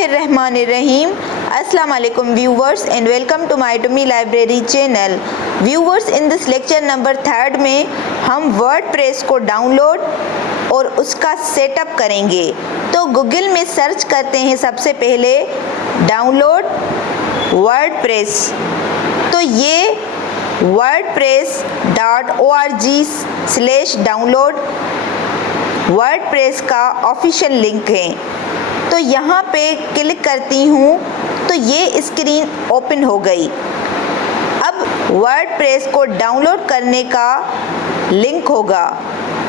बिस्मिल्लाहिर्रहमानिर्रहीम। अस्सलाम वालेकुम viewers and welcome to my Tumi library channel. Viewers, in this lecture number 3 में हम वर्डप्रेस को डाउनलोड और उसका सेटअप करेंगे। तो गूगल में सर्च करते हैं सबसे पहले डाउनलोड वर्डप्रेस। तो ये wordpress.org/डाउनलोड वर्डप्रेस का ऑफिशियल लिंक है। तो यहाँ पे क्लिक करती हूँ तो ये स्क्रीन ओपन हो गई। अब वर्डप्रेस को डाउनलोड करने का लिंक होगा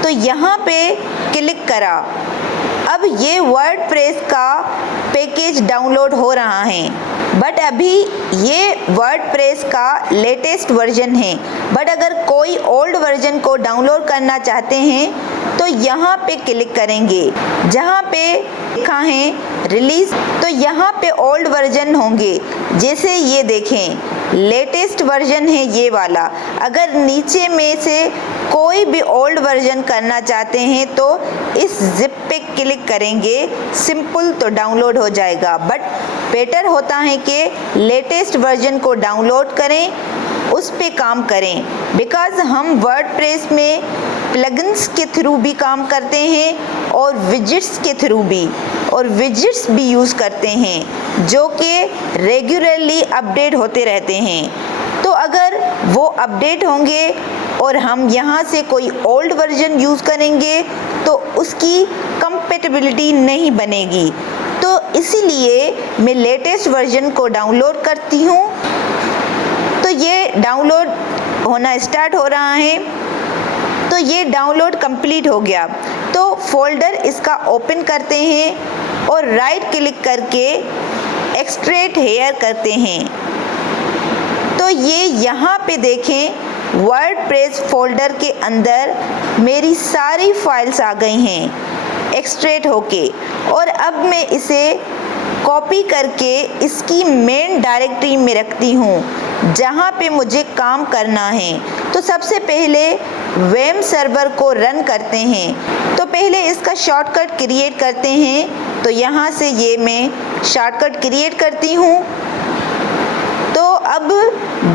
तो यहाँ पे क्लिक करा। अब ये वर्डप्रेस का पैकेज डाउनलोड हो रहा है, बट अभी ये वर्डप्रेस का लेटेस्ट वर्जन है। बट अगर कोई ओल्ड वर्जन को डाउनलोड करना चाहते हैं तो यहाँ पे क्लिक करेंगे, जहाँ पे लिखा है रिलीज। तो यहाँ पे ओल्ड वर्जन होंगे, जैसे ये देखें लेटेस्ट वर्जन है ये वाला। अगर नीचे में से कोई भी ओल्ड वर्जन करना चाहते हैं तो इस जिप पे क्लिक करेंगे, सिंपल तो डाउनलोड हो जाएगा। बट बेटर होता है कि लेटेस्ट वर्जन को डाउनलोड करें, उस पे काम करें, बिकॉज़ हम वर्डप्रेस में प्लगइन्स के थ्रू भी काम करते हैं और विजेट्स के थ्रू भी, और विजेट्स भी यूज़ करते हैं जो कि रेगुलरली अपडेट होते रहते हैं। तो अगर वो अपडेट होंगे और हम यहाँ से कोई ओल्ड वर्जन यूज़ करेंगे तो उसकी कंपैटिबिलिटी नहीं बनेगी। तो इसीलिए मैं लेटेस्ट वर्जन को डाउनलोड करती हूँ। तो ये डाउनलोड होना स्टार्ट हो रहा है। तो ये डाउनलोड कंप्लीट हो गया। तो फोल्डर इसका ओपन करते हैं और राइट क्लिक करके एक्सट्रैक्ट हेयर करते हैं। तो ये यहाँ पे देखें वर्डप्रेस फोल्डर के अंदर मेरी सारी फाइल्स आ गई हैं एक्सट्रैक्ट होके। और अब मैं इसे कॉपी करके इसकी मेन डायरेक्टरी में रखती हूँ जहाँ पे मुझे काम करना है। तो सबसे पहले वेब सर्वर को रन करते हैं। तो पहले इसका शॉर्टकट क्रिएट करते हैं। तो यहाँ से ये मैं शॉर्टकट क्रिएट करती हूँ। तो अब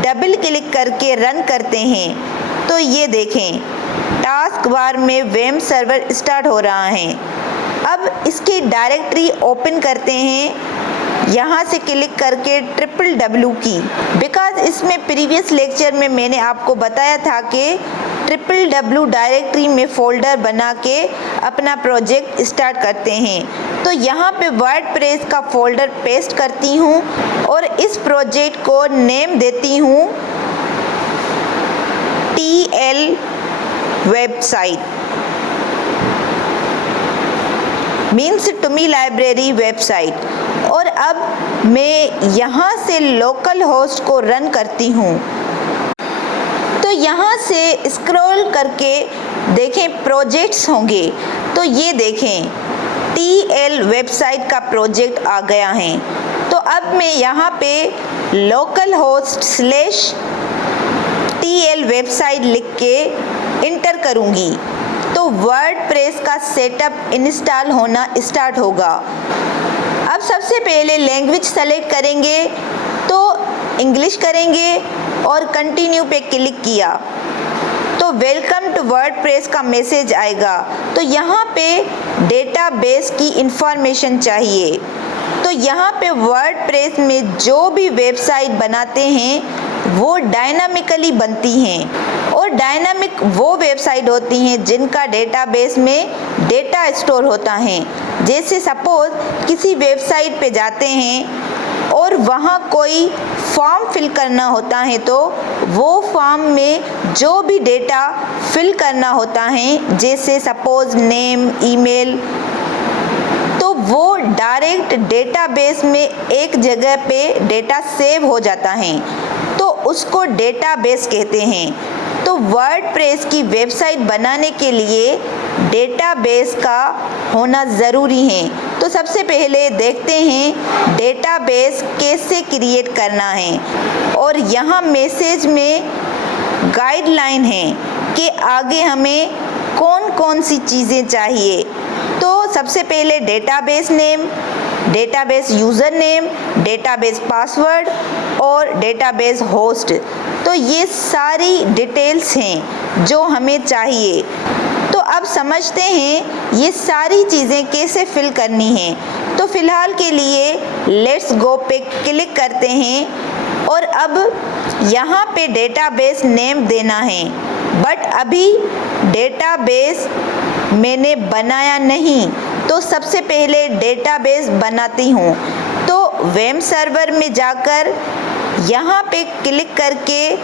डबल क्लिक करके रन करते हैं। तो ये देखें टास्क बार में वेब सर्वर स्टार्ट हो रहा है। अब इसकी डायरेक्टरी ओपन करते हैं, यहाँ से क्लिक करके www की, बिकॉज इसमें प्रीवियस लेक्चर में मैंने आपको बताया था कि www डायरेक्टरी में फ़ोल्डर बना के अपना प्रोजेक्ट स्टार्ट करते हैं। तो यहाँ पे वर्डप्रेस का फ़ोल्डर पेस्ट करती हूँ और इस प्रोजेक्ट को नेम देती हूँ TL website, means Tumi library website. और अब मैं यहाँ से लोकल होस्ट को रन करती हूँ। तो यहाँ से स्क्रॉल करके देखें प्रोजेक्ट्स होंगे। तो ये देखें TL वेबसाइट का प्रोजेक्ट आ गया है। तो अब मैं यहाँ पे लोकल होस्ट /TL वेबसाइट लिख के इंटर करूँगी तो वर्डप्रेस का सेटअप इंस्टॉल होना स्टार्ट होगा। अब सबसे पहले लैंग्वेज सेलेक्ट करेंगे तो इंग्लिश करेंगे और कंटिन्यू पे क्लिक किया तो वेलकम टू वर्डप्रेस का मैसेज आएगा। तो यहाँ पे डेटाबेस की इंफॉर्मेशन चाहिए। तो यहाँ पे वर्डप्रेस में जो भी वेबसाइट बनाते हैं वो डायनामिकली बनती हैं, और डायनामिक वो वेबसाइट होती हैं जिनका डेटाबेस में डेटा स्टोर होता है। जैसे सपोज किसी वेबसाइट पे जाते हैं और वहाँ कोई फॉर्म फिल करना होता है तो वो फॉर्म में जो भी डेटा फिल करना होता है, जैसे सपोज नेम, ईमेल, तो वो डायरेक्ट डेटाबेस में एक जगह पे डेटा सेव हो जाता है, तो उसको डेटाबेस कहते हैं। तो वर्डप्रेस की वेबसाइट बनाने के लिए डेटाबेस का होना ज़रूरी है। तो सबसे पहले देखते हैं डेटाबेस कैसे क्रिएट करना है। और यहाँ मैसेज में गाइडलाइन है कि आगे हमें कौन कौन सी चीज़ें चाहिए। तो सबसे पहले database name, database user name, database password और डेटाबेस होस्ट। तो ये सारी डिटेल्स हैं जो हमें चाहिए। तो अब समझते हैं ये सारी चीज़ें कैसे फिल करनी हैं। तो फ़िलहाल के लिए लेट्स गो पे क्लिक करते हैं और अब यहाँ पे डेटाबेस नेम देना है, बट अभी डेटाबेस मैंने बनाया नहीं, तो सबसे पहले डेटाबेस बनाती हूँ। तो वेब सर्वर में जाकर यहाँ पे क्लिक करके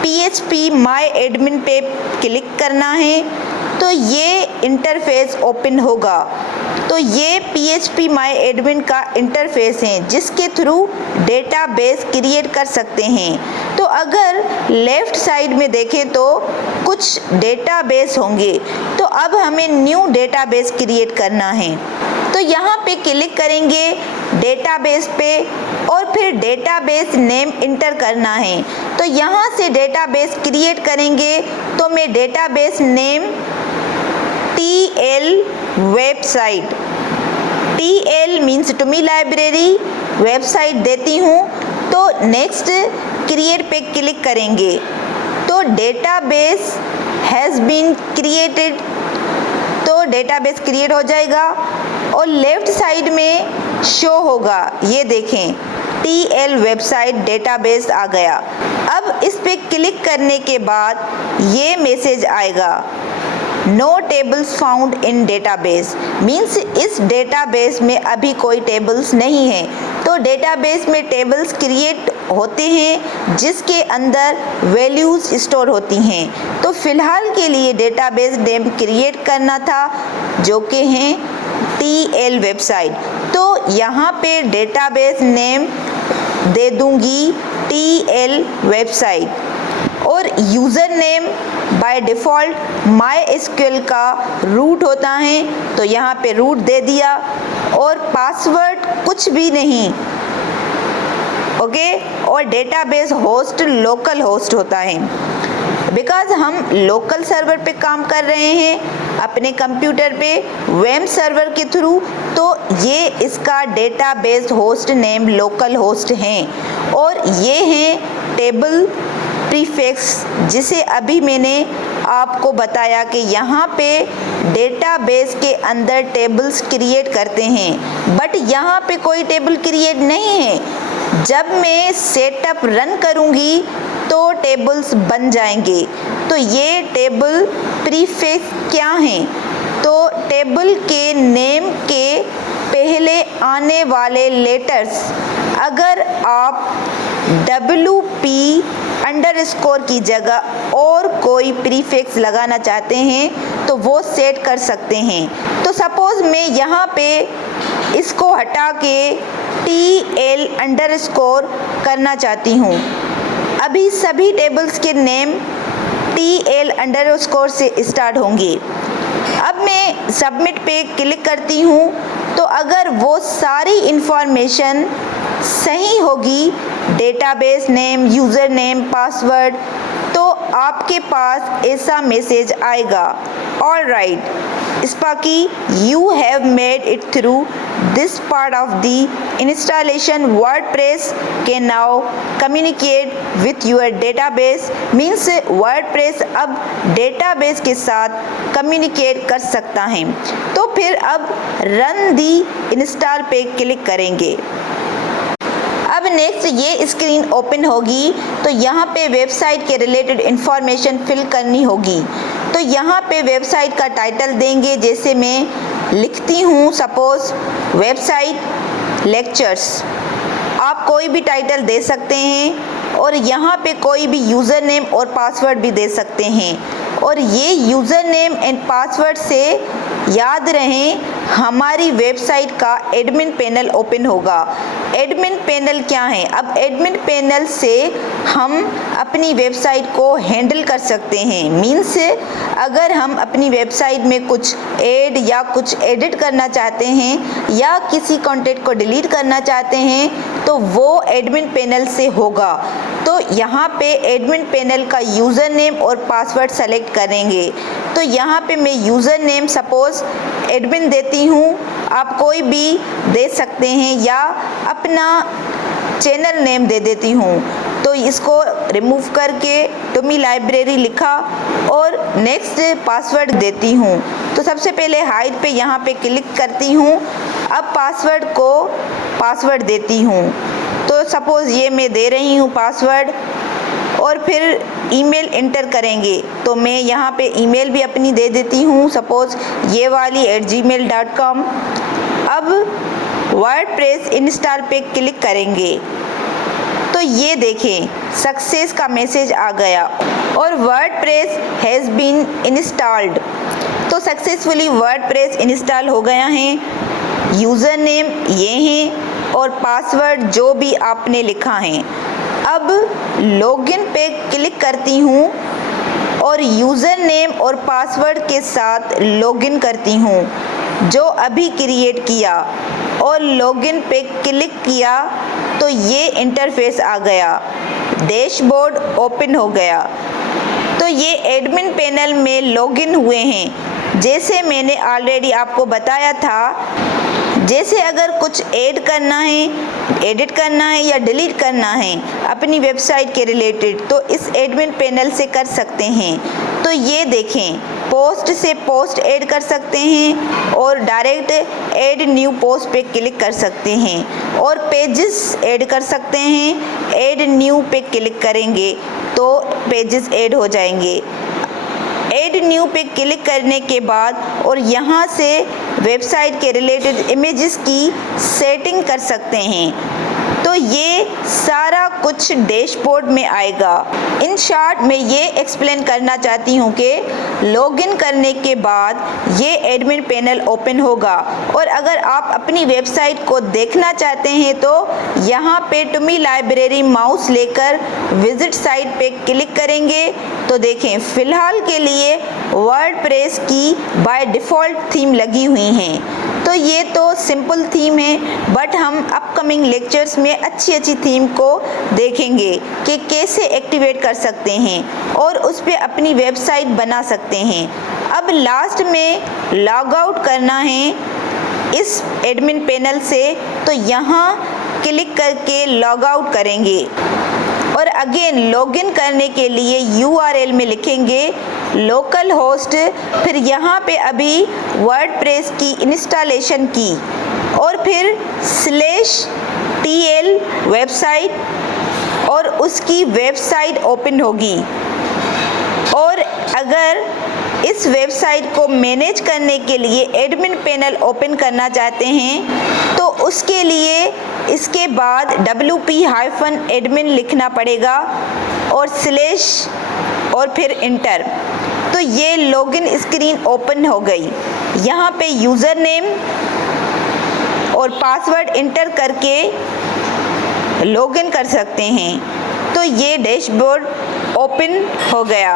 PHP माय एडमिन पे क्लिक करना है। तो ये इंटरफेस ओपन होगा। तो ये PHP माय एडमिन का इंटरफेस है जिसके थ्रू डेटाबेस क्रिएट कर सकते हैं। तो अगर लेफ़्ट साइड में देखें तो कुछ डेटाबेस होंगे। तो अब हमें न्यू डेटाबेस क्रिएट करना है। तो यहाँ पे क्लिक करेंगे डेटाबेस पे और फिर डेटाबेस नेम इंटर करना है। तो यहाँ से डेटाबेस क्रिएट करेंगे। तो मैं database name TL website, TL means to me library, website देती हूँ। तो नेक्स्ट क्रिएट पे क्लिक करेंगे। तो डेटाबेस हैज़ बीन क्रिएटेड, तो डेटाबेस क्रिएट हो जाएगा और लेफ़्ट साइड में शो होगा, ये देखें TL वेबसाइट डेटाबेस आ गया। अब इस पे क्लिक करने के बाद ये मैसेज आएगा, no tables found in database, means इस डेटाबेस में अभी कोई टेबल्स नहीं है। तो डेटाबेस में टेबल्स क्रिएट होते हैं जिसके अंदर वैल्यूज़ स्टोर होती हैं। तो फ़िलहाल के लिए डेटाबेस नेम क्रिएट करना था जो कि हैं TL वेबसाइट। तो यहाँ पे डेटाबेस नेम दे दूँगी TL वेबसाइट और user name by default MySQL का रूट होता है, तो यहाँ पे रूट दे दिया और पासवर्ड कुछ भी नहीं, ओके। और डेटाबेस होस्ट लोकल होस्ट होता है, बिकॉज़ हम लोकल सर्वर पे काम कर रहे हैं अपने कंप्यूटर पे वेब सर्वर के थ्रू। तो ये इसका database host name local host हैं और ये हैं टेबल प्रीफिक्स, जिसे अभी मैंने आपको बताया कि यहाँ पे डेटाबेस के अंदर टेबल्स क्रिएट करते हैं, बट यहाँ पे कोई टेबल क्रिएट नहीं है। जब मैं सेटअप रन करूँगी तो टेबल्स बन जाएंगे। तो ये टेबल प्रीफिक्स क्या हैं? तो टेबल के नेम के पहले आने वाले लेटर्स, अगर आप WP अंडरस्कोर की जगह और कोई प्रीफिक्स लगाना चाहते हैं तो वो सेट कर सकते हैं। तो सपोज़ मैं यहाँ पे इसको हटा के TL अंडरस्कोर करना चाहती हूँ। अभी सभी टेबल्स के नेम TL अंडरस्कोर से स्टार्ट होंगे। अब मैं सबमिट पे क्लिक करती हूँ। तो अगर वो सारी इंफॉर्मेशन सही होगी, database name, user name, password, तो आपके पास ऐसा मैसेज आएगा, alright Sparky, you have made it through this part of the installation. WordPress can now communicate with your database. Means WordPress अब डेटाबेस के साथ कम्युनिकेट कर सकता है। तो फिर अब रन दी इंस्टॉल पे क्लिक करेंगे। अब नेक्स्ट ये स्क्रीन ओपन होगी। तो यहाँ पे वेबसाइट के रिलेटेड इंफॉर्मेशन फिल करनी होगी। तो यहाँ पे वेबसाइट का टाइटल देंगे, जैसे मैं लिखती हूँ सपोज़ वेबसाइट लेक्चर्स। आप कोई भी टाइटल दे सकते हैं और यहाँ पे कोई भी यूज़र नेम और पासवर्ड भी दे सकते हैं। और ये यूज़र नेम एंड पासवर्ड से याद रहें, हमारी वेबसाइट का एडमिन पैनल ओपन होगा। एडमिन पैनल क्या है? अब एडमिन पैनल से हम अपनी वेबसाइट को हैंडल कर सकते हैं। मीन्स अगर हम अपनी वेबसाइट में कुछ ऐड या कुछ एडिट करना चाहते हैं या किसी कंटेंट को डिलीट करना चाहते हैं तो वो एडमिन पैनल से होगा। तो यहाँ पे एडमिन पैनल का यूज़र नेम और पासवर्ड सेलेक्ट करेंगे। तो यहाँ पे मैं यूज़र नेम सपोज़ एडमिन देती हूँ। आप कोई भी दे सकते हैं या अपना चैनल नेम दे देती हूँ। तो इसको रिमूव करके टुमी लाइब्रेरी लिखा और नेक्स्ट पासवर्ड देती हूँ। तो सबसे पहले हाइड पे यहाँ पे क्लिक करती हूँ। अब पासवर्ड देती हूँ। तो सपोज़ ये मैं दे रही हूँ पासवर्ड और फिर ईमेल इंटर करेंगे। तो मैं यहाँ पे ईमेल भी अपनी दे देती हूँ, सपोज़ ये वाली @gmail.com। अब वर्डप्रेस इंस्टॉल पे क्लिक करेंगे तो ये देखें सक्सेस का मैसेज आ गया और वर्डप्रेस हैज़ बीन इंस्टॉल्ड। तो सक्सेसफुली वर्डप्रेस इंस्टॉल हो गया है। यूज़र नेम ये है और पासवर्ड जो भी आपने लिखा है। अब लॉगिन पे क्लिक करती हूँ और यूज़र नेम और पासवर्ड के साथ लॉगिन करती हूँ जो अभी क्रिएट किया और लॉगिन पे क्लिक किया तो ये इंटरफेस आ गया, डैशबोर्ड ओपन हो गया। तो ये एडमिन पैनल में लॉगिन हुए हैं। जैसे मैंने ऑलरेडी आपको बताया था, जैसे अगर कुछ ऐड करना है, एडिट करना है या डिलीट करना है अपनी वेबसाइट के रिलेटेड तो इस एडमिन पैनल से कर सकते हैं। तो ये देखें पोस्ट से पोस्ट ऐड कर सकते हैं और डायरेक्ट ऐड न्यू पोस्ट पे क्लिक कर सकते हैं और पेजेस ऐड कर सकते हैं। ऐड न्यू पे क्लिक करेंगे तो पेजेस ऐड हो जाएंगे। ऐड न्यू पे क्लिक करने के बाद और यहाँ से वेबसाइट के रिलेटेड इमेजेस की सेटिंग कर सकते हैं। तो ये सारा कुछ डैशबोर्ड में आएगा। इन शॉर्ट मैं ये एक्सप्लेन करना चाहती हूँ कि लॉगिन करने के बाद ये एडमिन पैनल ओपन होगा और अगर आप अपनी वेबसाइट को देखना चाहते हैं तो यहाँ पे टुमी लाइब्रेरी माउस लेकर विजिट साइट पे क्लिक करेंगे तो देखें फ़िलहाल के लिए वर्डप्रेस की बाय डिफ़ॉल्ट थीम लगी हुई हैं। तो ये तो सिंपल थीम है बट हम अपकमिंग लेक्चर्स में अच्छी थीम को देखेंगे कि कैसे एक्टिवेट कर सकते हैं और उस पर अपनी वेबसाइट बना सकते हैं। अब लास्ट में लॉग आउट करना है इस एडमिन पैनल से तो यहाँ क्लिक करके लॉग आउट करेंगे और अगेन लॉगिन करने के लिए URL में लिखेंगे लोकल होस्ट, फिर यहाँ पे अभी वर्डप्रेस की इंस्टॉलेशन की और फिर /TL वेबसाइट और उसकी वेबसाइट ओपन होगी। और अगर इस वेबसाइट को मैनेज करने के लिए एडमिन पैनल ओपन करना चाहते हैं तो उसके लिए इसके बाद WP-admin लिखना पड़ेगा और / और फिर इंटर। तो ये लॉगिन स्क्रीन ओपन हो गई। यहाँ पे यूज़र नेम और पासवर्ड इंटर करके लॉगिन कर सकते हैं। तो ये डैशबोर्ड ओपन हो गया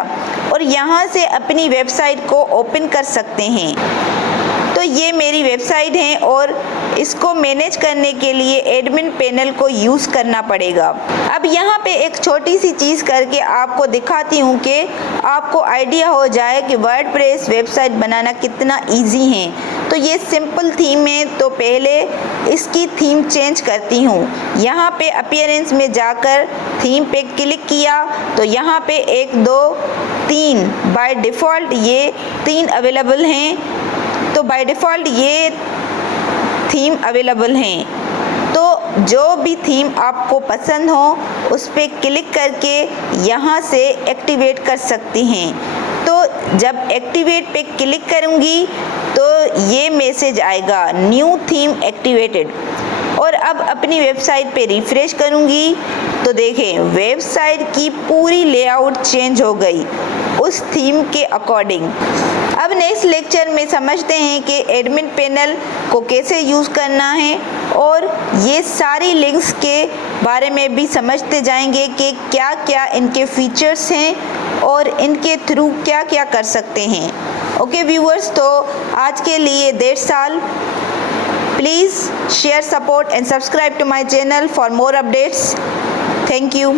और यहाँ से अपनी वेबसाइट को ओपन कर सकते हैं। तो ये मेरी वेबसाइट है और इसको मैनेज करने के लिए एडमिन पैनल को यूज़ करना पड़ेगा। अब यहाँ पे एक छोटी सी चीज़ करके आपको दिखाती हूँ कि आपको आइडिया हो जाए कि वर्डप्रेस वेबसाइट बनाना कितना इजी है। तो ये सिंपल थीम है तो पहले इसकी थीम चेंज करती हूँ। यहाँ पे अपीयरेंस में जाकर थीम पे क्लिक किया तो यहाँ पे 1 2 3 बाय डिफ़ॉल्ट ये 3 अवेलेबल हैं। तो बाय डिफ़ॉल्ट ये थीम अवेलेबल हैं। तो जो भी थीम आपको पसंद हो उस पर क्लिक करके यहाँ से एक्टिवेट कर सकती हैं। तो जब एक्टिवेट पे क्लिक करूँगी तो ये मैसेज आएगा न्यू थीम एक्टिवेटेड। और अब अपनी वेबसाइट पे रिफ़्रेश करूँगी तो देखें वेबसाइट की पूरी लेआउट चेंज हो गई उस थीम के अकॉर्डिंग। अब नेक्स्ट लेक्चर में समझते हैं कि एडमिन पैनल को कैसे यूज़ करना है और ये सारी लिंक्स के बारे में भी समझते जाएंगे कि क्या क्या इनके फीचर्स हैं और इनके थ्रू क्या क्या कर सकते हैं। ओके व्यूअर्स, तो आज के लिए 1.5 साल। Please share, support and subscribe to my channel for more updates. Thank you.